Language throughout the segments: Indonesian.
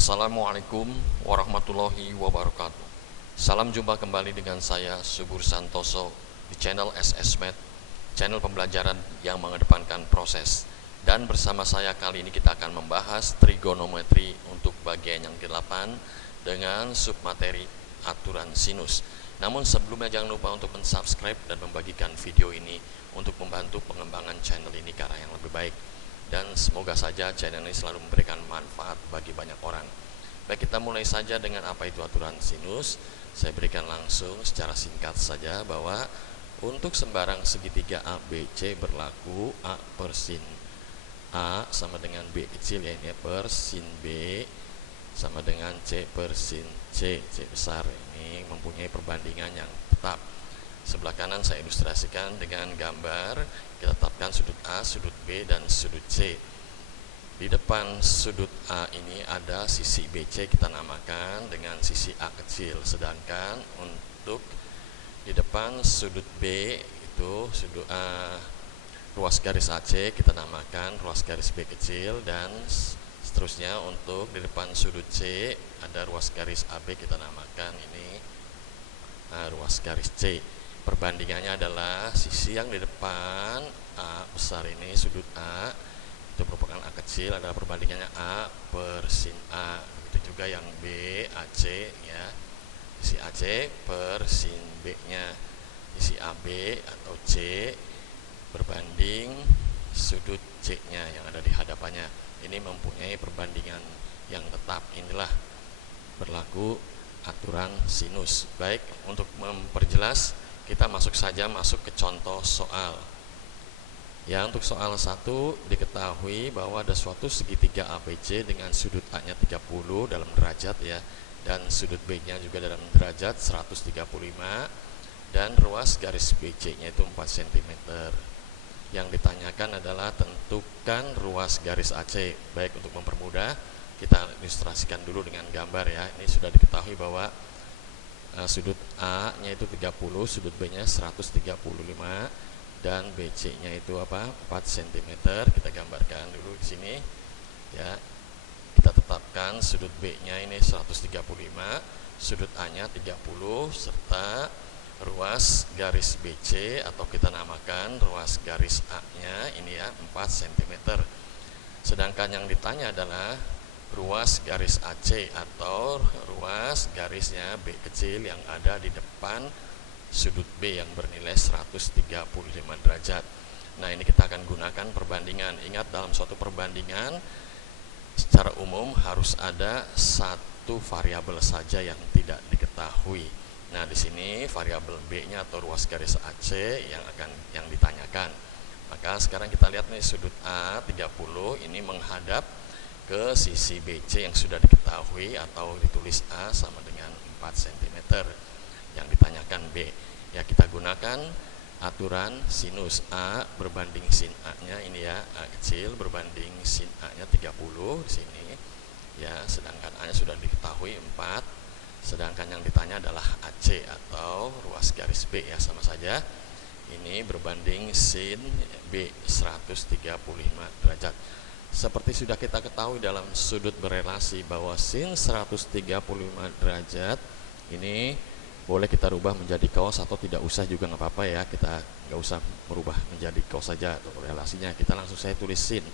Assalamualaikum warahmatullahi wabarakatuh. Salam jumpa kembali dengan saya Subur Santoso di channel SSMath, channel pembelajaran yang mengedepankan proses. Dan bersama saya kali ini kita akan membahas trigonometri untuk bagian yang ke-8 dengan submateri aturan sinus. Namun sebelumnya jangan lupa untuk mensubscribe dan membagikan video ini untuk membantu pengembangan channel ini ke arah yang lebih baik. Dan semoga saja channel ini selalu memberikan manfaat bagi banyak orang. Baik, kita mulai saja dengan apa itu aturan sinus. Saya berikan langsung secara singkat saja bahwa untuk sembarang segitiga ABC berlaku A per sin A sama dengan B kecil, ya ini per sin B sama dengan C per sin C. C besar ini mempunyai perbandingan yang tetap. Sebelah kanan saya ilustrasikan dengan gambar. Kita tetapkan sudut A, sudut B, dan sudut C. Di depan sudut A ini ada sisi BC, kita namakan dengan sisi A kecil. Sedangkan untuk di depan sudut B itu sudut A, ruas garis AC kita namakan ruas garis B kecil, dan seterusnya untuk di depan sudut C ada ruas garis AB kita namakan ini ruas garis C. Perbandingannya adalah sisi yang di depan A besar ini sudut A itu merupakan A kecil, adalah perbandingannya A per sin A. Begitu juga yang B AC, ya sisi AC per sin B nya. Sisi AB atau C berbanding sudut C nya yang ada di hadapannya. Ini mempunyai perbandingan yang tetap. Inilah berlaku aturan sinus. Baik, untuk memperjelas kita masuk ke contoh soal. Ya, untuk soal 1 diketahui bahwa ada suatu segitiga ABC dengan sudut A-nya 30 dalam derajat, ya, dan sudut B-nya juga dalam derajat 135, dan ruas garis BC-nya itu 4 cm. Yang ditanyakan adalah tentukan ruas garis AC. Baik, untuk mempermudah kita ilustrasikan dulu dengan gambar, ya. Ini sudah diketahui bahwa sudut A-nya itu 30, sudut B-nya 135, dan BC-nya itu 4 cm. Kita gambarkan dulu di sini, ya. Kita tetapkan sudut B-nya ini 135, sudut A-nya 30, serta ruas garis BC atau kita namakan ruas garis A-nya ini, ya, 4 cm. Sedangkan yang ditanya adalah ruas garis AC atau ruas garisnya B kecil yang ada di depan sudut B yang bernilai 135 derajat. Nah, ini kita akan gunakan perbandingan. Ingat, dalam suatu perbandingan secara umum harus ada satu variabel saja yang tidak diketahui. Nah, di sini variabel B-nya atau ruas garis AC yang ditanyakan. Maka sekarang kita lihat nih, sudut A 30 ini menghadap ke sisi BC yang sudah diketahui atau ditulis A sama dengan 4 cm. Yang ditanyakan B, ya kita gunakan aturan sinus. A berbanding sin A-nya ini, ya, A kecil berbanding sin A-nya 30 di sini, ya, sedangkan A-nya sudah diketahui 4. Sedangkan yang ditanya adalah AC atau ruas garis B, ya, sama saja. Ini berbanding sin B 135 derajat. Seperti sudah kita ketahui dalam sudut berelasi bahwa sin 135 derajat ini boleh kita rubah menjadi cos atau tidak usah juga nggak apa-apa, ya. Kita nggak usah merubah menjadi cos saja atau relasinya. Kita langsung saya tulis sin.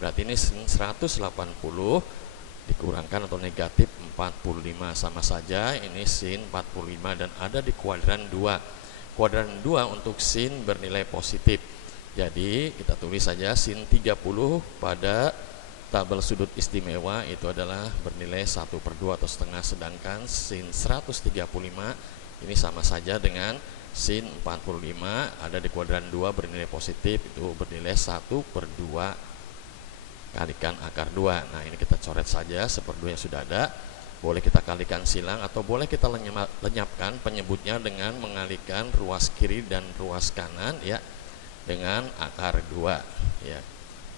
Berarti ini sin 180 dikurangkan atau negatif 45, sama saja ini sin 45 dan ada di kuadran 2. Kuadran 2 untuk sin bernilai positif. Jadi kita tulis saja sin 30 pada tabel sudut istimewa itu adalah bernilai 1/2 atau setengah, sedangkan sin 135 ini sama saja dengan sin 45 ada di kuadran 2 bernilai positif, itu bernilai 1/2 kalikan akar 2. Nah, ini kita coret saja 1/2 yang sudah ada. Boleh kita kalikan silang atau boleh kita lenyapkan penyebutnya dengan mengalihkan ruas kiri dan ruas kanan, ya, dengan akar 2, ya,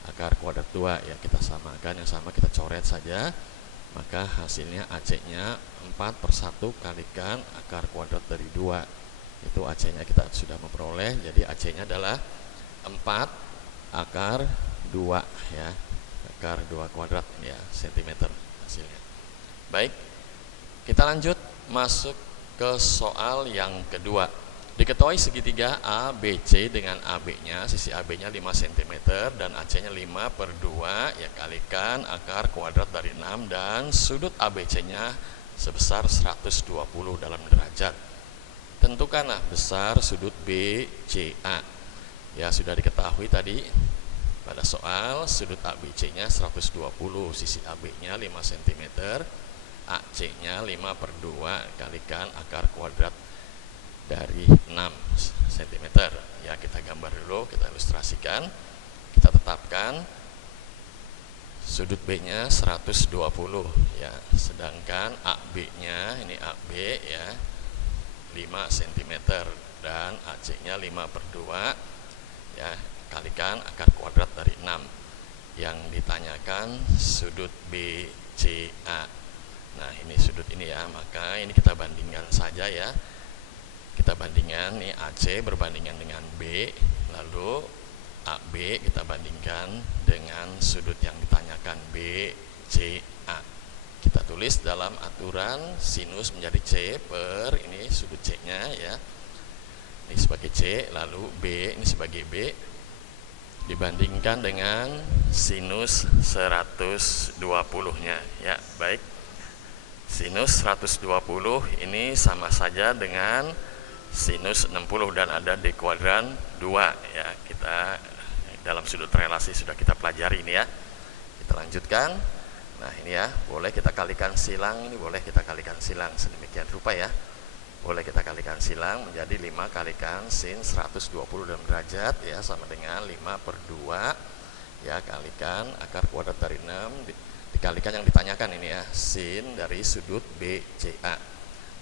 akar kuadrat 2, ya, kita samakan, yang sama kita coret saja. Maka hasilnya AC-nya 4/1 kalikan akar kuadrat dari 2. Itu AC-nya kita sudah memperoleh. Jadi AC-nya adalah 4 akar 2, ya, akar 2 kuadrat, ya, cm hasilnya. Baik, kita lanjut masuk ke soal yang kedua. Diketahui segitiga ABC dengan AB-nya, sisi AB-nya 5 cm dan AC-nya 5/2, ya kalikan akar kuadrat dari 6 dan sudut ABC-nya sebesar 120 dalam derajat. Tentukanlah besar sudut BCA. Ya, sudah diketahui tadi pada soal sudut ABC-nya 120, sisi AB-nya 5 cm, AC-nya 5/2 kalikan akar kuadrat dari 6 cm. Ya, kita gambar dulu, kita ilustrasikan. Kita tetapkan sudut B-nya 120 ya, sedangkan AB-nya ini AB ya 5 cm dan AC-nya 5/2 ya, kalikan akar kuadrat dari 6. Yang ditanyakan sudut BCA. Nah, ini sudut ini ya, maka ini kita bandingkan saja ya. Kita bandingkan nih, AC berbandingan dengan B, lalu AB kita bandingkan dengan sudut yang ditanyakan BCA. Kita tulis dalam aturan sinus menjadi C per ini sudut C-nya ya. Ini sebagai C, lalu B ini sebagai B dibandingkan dengan sinus 120-nya ya. Baik. Sinus 120 ini sama saja dengan sinus 60 dan ada di kuadran 2 ya. Kita dalam sudut relasi sudah kita pelajari ini ya. Kita lanjutkan. Nah, ini ya, boleh kita kalikan silang, ini boleh kita kalikan silang sedemikian rupa ya. Boleh kita kalikan silang menjadi 5 kalikan sin 120 dalam derajat ya, sama dengan 5/2 ya, kalikan akar kuadrat dari 6 dikalikan yang ditanyakan ini ya, sin dari sudut BCA.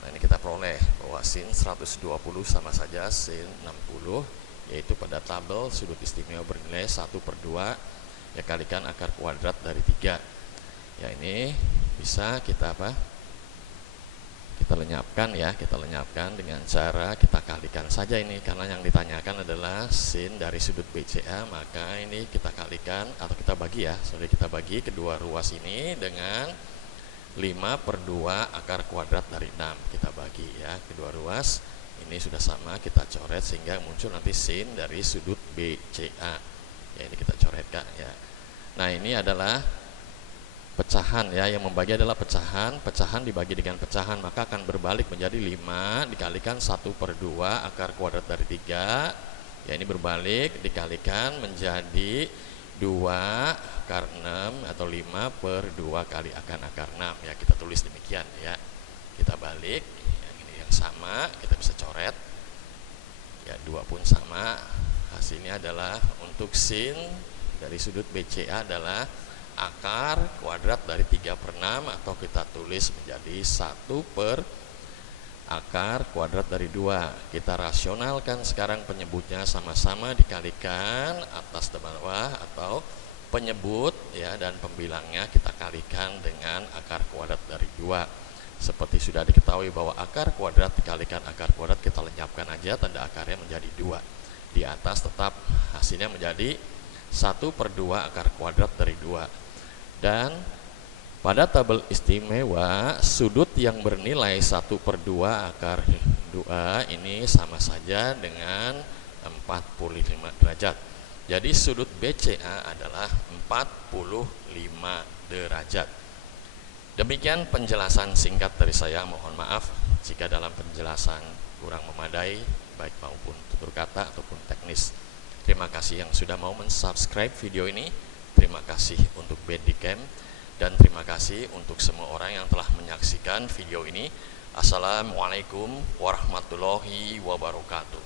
Nah, ini kita peroleh bahwa sin 120 sama saja sin 60, yaitu pada tabel sudut istimewa bernilai 1/2 ya, kalikan akar kuadrat dari 3 ya. Ini bisa kita kita lenyapkan ya, kita lenyapkan dengan cara kita kalikan saja ini, karena yang ditanyakan adalah sin dari sudut BCA, maka ini kita kalikan atau kita bagi ya, kita bagi kedua ruas ini dengan 5/2 akar kuadrat dari 6. Kita bagi ya, kedua ruas ini sudah sama, kita coret sehingga muncul nanti sin dari sudut BCA ya, ini kita coretkan ya. Nah, ini adalah pecahan ya, yang membagi adalah pecahan, pecahan dibagi dengan pecahan, maka akan berbalik menjadi 5 dikalikan 1/2 akar kuadrat dari 3 ya, ini berbalik dikalikan menjadi 2 akar 6 atau 5/2 kali akar 6 ya, kita tulis demikian ya. Kita balik yang ini yang sama, kita bisa coret ya, 2 pun sama. Hasilnya adalah untuk sin dari sudut BCA adalah akar kuadrat dari 3/6 atau kita tulis menjadi 1 per akar kuadrat dari 2. Kita rasionalkan sekarang penyebutnya, sama-sama dikalikan atas dan bawah, atau penyebut ya dan pembilangnya kita kalikan dengan akar kuadrat dari 2. Seperti sudah diketahui bahwa akar kuadrat dikalikan akar kuadrat, kita lenyapkan aja tanda akarnya menjadi 2. Di atas tetap hasilnya menjadi 1/2 akar kuadrat dari 2. Dan pada tabel istimewa sudut yang bernilai 1/2 akar 2 ini sama saja dengan 45 derajat. Jadi sudut BCA adalah 45 derajat. Demikian penjelasan singkat dari saya. Mohon maaf jika dalam penjelasan kurang memadai, baik maupun tutur kata ataupun teknis. Terima kasih yang sudah mau mensubscribe video ini. Terima kasih untuk Bandicam, dan terima kasih untuk semua orang yang telah menyaksikan video ini. Assalamualaikum warahmatullahi wabarakatuh.